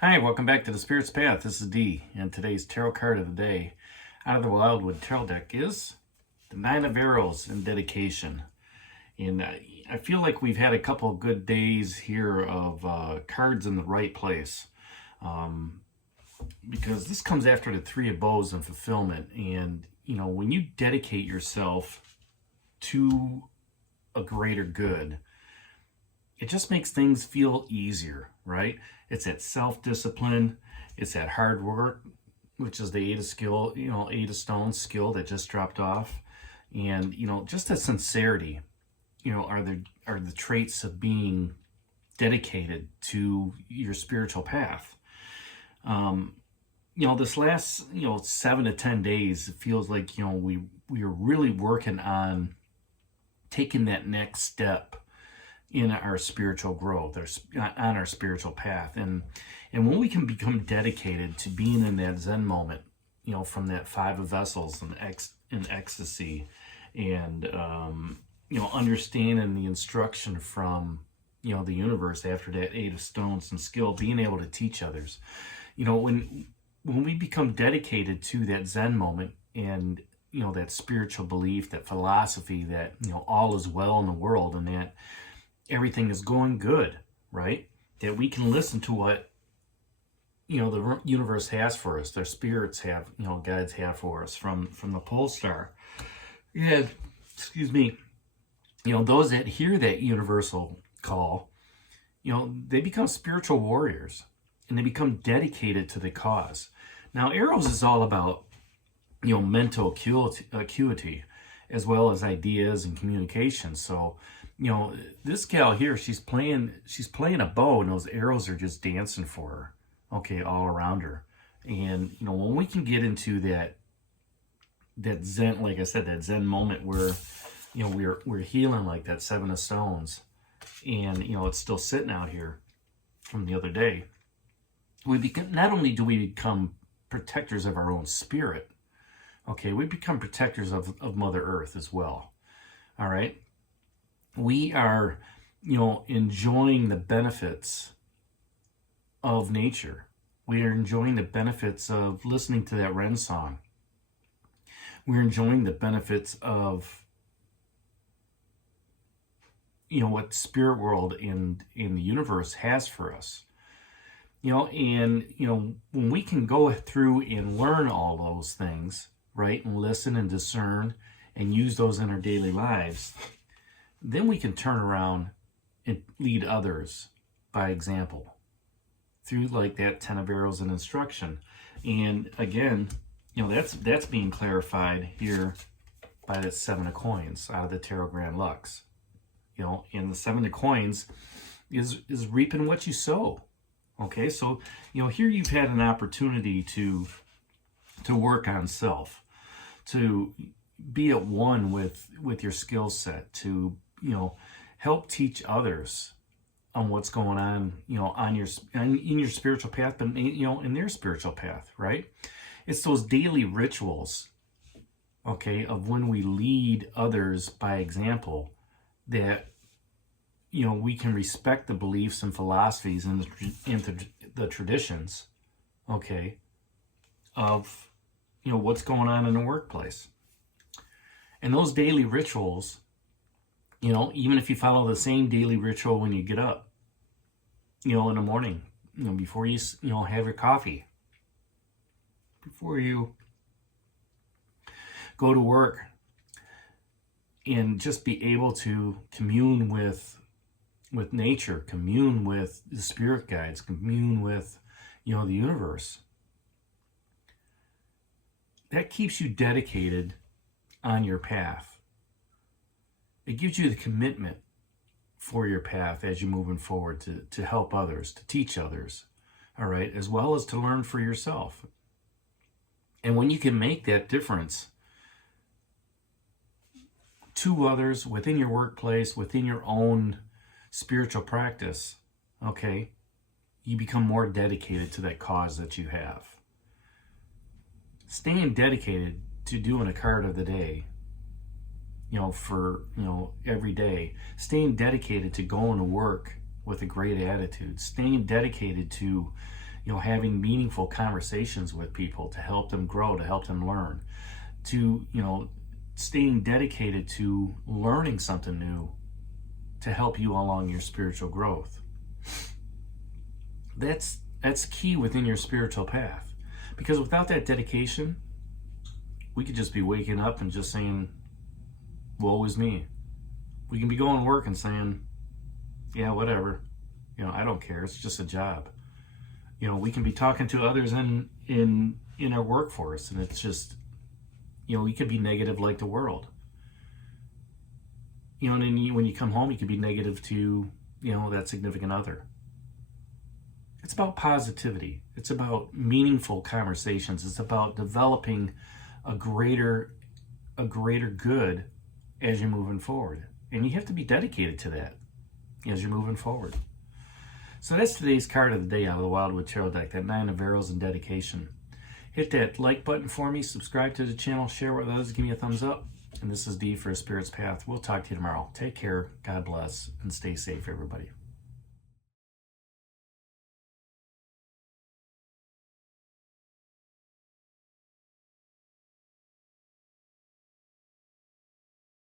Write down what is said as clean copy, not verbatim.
Hi, welcome back to the Spirit's Path. This is D, and today's tarot card of the day out of the Wildwood Tarot deck is the Nine of Arrows in Dedication. And I feel like we've had a couple of good days here of cards in the right place, because this comes after the Three of Bows and fulfillment. And, you know, when you dedicate yourself to a greater good, it just makes things feel easier, right? It's that self-discipline, it's that hard work, which is the Eight of Skill, Eight of Stones skill that just dropped off. And, just that sincerity, are the traits of being dedicated to your spiritual path. This last, 7 to 10 days, it feels like, we are really working on taking that next step in our spiritual growth, on our spiritual path. And when we can become dedicated to being in that Zen moment, from that Five of Vessels and ecstasy, and, understanding the instruction from, the universe after that Eight of Stones and skill, being able to teach others. When we become dedicated to that Zen moment and, that spiritual belief, that philosophy that, all is well in the world and that everything is going good, right? That we can listen to what, the universe has for us, their spirits have, guides have for us from the pole star. Yeah, excuse me. Those that hear that universal call, they become spiritual warriors and they become dedicated to the cause. Now, Arrows is all about, mental acuity as well as ideas and communication. So, this gal here, she's playing a bow and those arrows are just dancing for her, okay, all around her. And, when we can get into that Zen, like I said, that Zen moment where, we're healing like that Seven of Stones and, it's still sitting out here from the other day. Not only do we become protectors of our own spirit, okay, we become protectors of Mother Earth as well, all right? We are, enjoying the benefits of nature. We are enjoying the benefits of listening to that Wren song. We're enjoying the benefits of, what spirit world and in the universe has for us. When we can go through and learn all those things, right, and listen and discern and use those in our daily lives, then we can turn around and lead others by example through like that 10 of Arrows and instruction. And again, that's being clarified here by that Seven of Coins out of the Tarot Grand Lux. And the Seven of Coins is reaping what you sow. Okay, so here you've had an opportunity to work on self, to be at one with your skill set, to help teach others on what's going on, in your spiritual path, but in their spiritual path, right? It's those daily rituals, okay, of when we lead others by example that we can respect the beliefs and philosophies and the traditions, okay, of what's going on in the workplace. And those daily rituals, even if you follow the same daily ritual when you get up, in the morning, before you, have your coffee, before you go to work, and just be able to commune with nature, commune with the spirit guides, commune with, the universe. That keeps you dedicated on your path. It gives you the commitment for your path as you're moving forward to help others, to teach others, all right, as well as to learn for yourself. And when you can make that difference to others within your workplace, within your own spiritual practice, okay, you become more dedicated to that cause that you have. Staying dedicated to doing a card of the day, for, every day, staying dedicated to going to work with a great attitude, staying dedicated to, having meaningful conversations with people to help them grow, to help them learn, to, staying dedicated to learning something new to help you along your spiritual growth. That's key within your spiritual path. Because without that dedication, we could just be waking up and just saying, woe is me. We can be going to work and saying, yeah, whatever. I don't care. It's just a job. We can be talking to others in our workforce, and it's just, we could be negative like the world. And then when you come home, you could be negative to, that significant other. It's about positivity. It's about meaningful conversations. It's about developing a greater good as you're moving forward. And you have to be dedicated to that as you're moving forward. So that's today's card of the day out of the Wildwood Tarot deck, that 9 of Arrows and dedication. Hit that like button for me, subscribe to the channel, share with others, give me a thumbs up. And this is D for a Spirit's Path. We'll talk to you tomorrow. Take care, God bless, and stay safe, everybody.